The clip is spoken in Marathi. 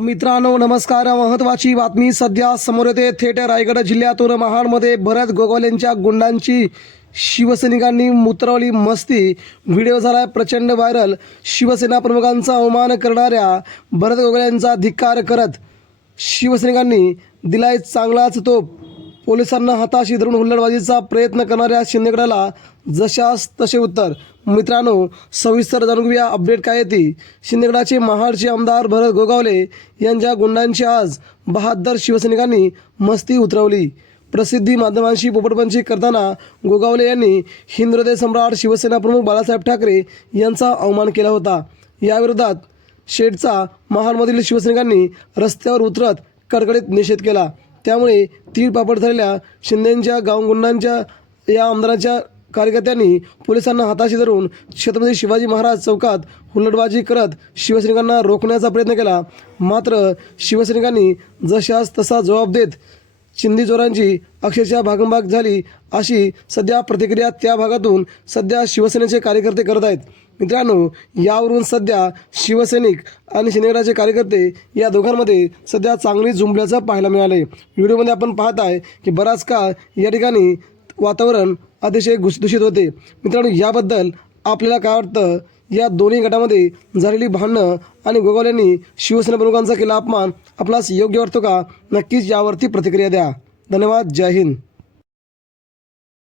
मित्रांनो नमस्कार. महत्वाची बातमी सध्या समोर येते. थेट रायगड जिल्ह्यातून महाडमध्ये भरत गोगावलेंच्या गुंडांची शिवसैनिकांनी मुतरवली मस्ती. व्हिडिओ झालाय प्रचंड व्हायरल. शिवसेना प्रमुखांचा अवमान करणाऱ्या भरत गोगावलेंचा धिक्कार करत शिवसैनिकांनी दिलाय चांगलाच तोप पोलिसांना हाताशी धरून हुल्लडबाजीचा प्रयत्न करणाऱ्या शिंदेगडाला जशास तसे उत्तर. मित्रांनो सविस्तर जाणून घेऊया अपडेट काय येते शिंदेगडाचे महाडचे आमदार भरत गोगावले यांच्या गुंडांची आज बहादर शिवसैनिकांनी मस्ती उतरवली. प्रसिद्धी माध्यमांशी पोपटपंची करताना गोगावले यांनी हिंदुहृदय सम्राट शिवसेना प्रमुख बाळासाहेब ठाकरे यांचा अवमान केला होता. याविरोधात शेडचा महाडमधील शिवसैनिकांनी रस्त्यावर उतरत कडकडीत निषेध केला. त्यामुळे तीळ पापड झालेल्या शिंदेंच्या गावगुंडांच्या या आमदारांच्या कार्यकर्त्यांनी पोलिसांना हाताशी धरून छत्रपती शिवाजी महाराज चौकात हुल्लडबाजी करत शिवसैनिकांना रोखण्याचा प्रयत्न केला. मात्र शिवसैनिकांनी जशास तसा जबाब देत शिंदे चोरांची अक्षरशः भागंभाग झाली अशी सध्या प्रतिक्रिया त्या भागातून सध्या शिवसेनेचे कार्यकर्ते करत आहेत. मित्रांनो यावरून सध्या शिवसैनिक आणि शिवसेनेचे कार्यकर्ते या दोघांमध्ये सध्या चांगली जुंबल्याचं पाहायला मिळाले व्हिडिओमध्ये आपण पाहत आहे की बराच काळ या ठिकाणी वातावरण अतिशय घुसदूषित होते. मित्रांनो याबद्दल आपल्याला काय वाटतं? या दोन्ही गटामध्ये झालेली भांडणं आणि गोगावल्यांनी शिवसेना प्रमुखांचा केला अपमान आपलास योग्य वाटतो का? नक्कीच यावरती प्रतिक्रिया द्या. धन्यवाद. जय हिंद.